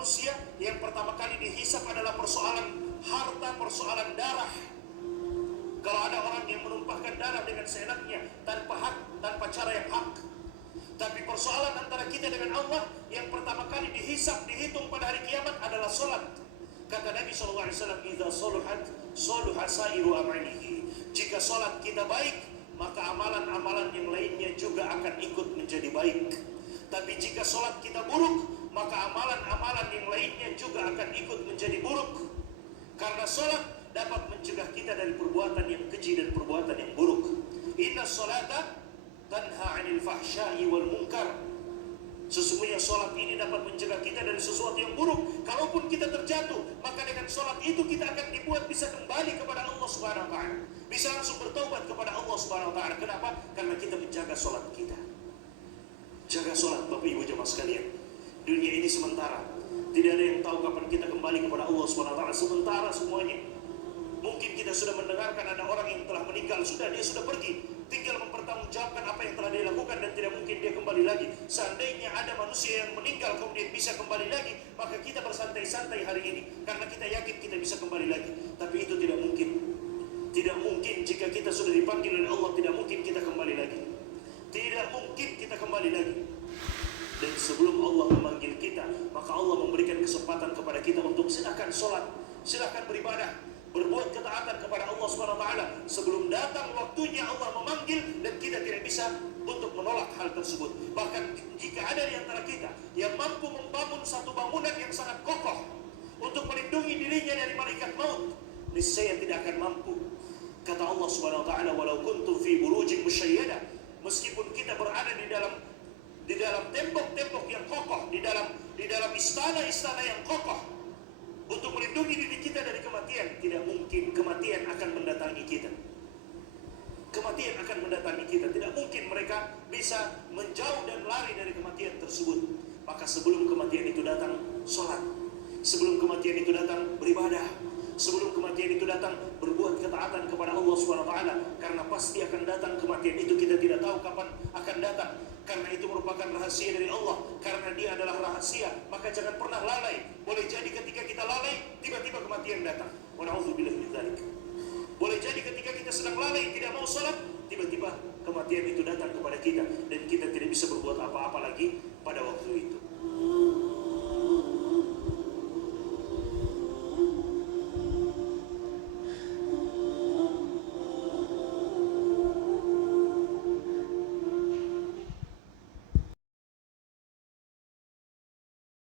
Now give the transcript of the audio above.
manusia yang pertama kali dihisap adalah persoalan harta, persoalan darah. Kalau ada orang yang menumpahkan darah dengan seenaknya, tanpa hak, tanpa cara yang hak. Tapi persoalan antara kita dengan Allah yang pertama kali dihisap, dihitung pada hari kiamat adalah solat. Kata Nabi SAW, "Idza soluhat, soluha sairu amalihi." Jika solat kita baik, maka amalan-amalan yang lainnya juga akan ikut menjadi baik. Tapi jika solat kita buruk, maka amalan-amalan yang lainnya juga akan ikut menjadi buruk. Karena solat dapat mencegah kita dari perbuatan yang keji dan perbuatan yang buruk. Inna sholata tanha 'anil fahsya'i wal munkar. Sesungguhnya solat ini dapat mencegah kita dari sesuatu yang buruk. Kalaupun kita terjatuh, maka dengan solat itu kita akan dibuat bisa kembali kepada Allah Subhanahu wa taala. Bisa langsung bertaubat kepada Allah Subhanahu wa taala. Kenapa? Karena kita menjaga solat kita. Jaga solat, Bapak Ibu jemaah sekalian. Dunia ini sementara. Tidak ada yang tahu kapan kita kembali kepada Allah Subhanahu wa taala. Sementara semuanya. Mungkin kita sudah mendengarkan ada orang yang telah meninggal, dia sudah pergi, tinggal mempertanggungjawabkan apa yang telah dia lakukan dan tidak mungkin dia kembali lagi. Seandainya ada manusia yang meninggal kemudian bisa kembali lagi, maka kita bersantai-santai hari ini karena kita yakin kita bisa kembali lagi. Tapi itu tidak mungkin. Tidak mungkin jika kita sudah dipanggil oleh Allah, tidak mungkin kita kembali lagi. Tidak mungkin kita kembali lagi. Dan sebelum Allah memanggil kita, maka Allah memberikan kesempatan kepada kita untuk silakan sholat, silakan beribadah, berbuat ketaatan kepada Allah SWT sebelum datang waktunya Allah memanggil dan kita tidak bisa untuk menolak hal tersebut. Bahkan jika ada di antara kita yang mampu membangun satu bangunan yang sangat kokoh untuk melindungi dirinya dari malaikat maut, niscaya tidak akan mampu. Kata Allah SWT, "Walau kuntum fi burujin musyayyada." Meskipun kita berada di dalam tembok-tembok yang kokoh, di dalam istana-istana yang kokoh, untuk melindungi diri kita dari kematian, tidak mungkin kematian akan mendatangi kita. Kematian akan mendatangi kita. Tidak mungkin mereka bisa menjauh dan lari dari kematian tersebut. Maka sebelum kematian itu datang, sholat. Sebelum kematian itu datang, beribadah. Sebelum kematian itu datang, berbuat ketaatan kepada Allah SWT. Karena pasti akan datang kematian itu, kita tidak tahu kapan akan datang. Karena itu merupakan rahasia dari Allah. Karena dia adalah rahasia, maka jangan pernah lalai. Boleh jadi ketika kita lalai, tiba-tiba kematian datang. Wa na'udzubillahi min dzalik. Boleh jadi ketika kita sedang lalai, tidak mau sholat, tiba-tiba kematian itu datang kepada kita dan kita tidak bisa berbuat apa-apa lagi pada waktu itu.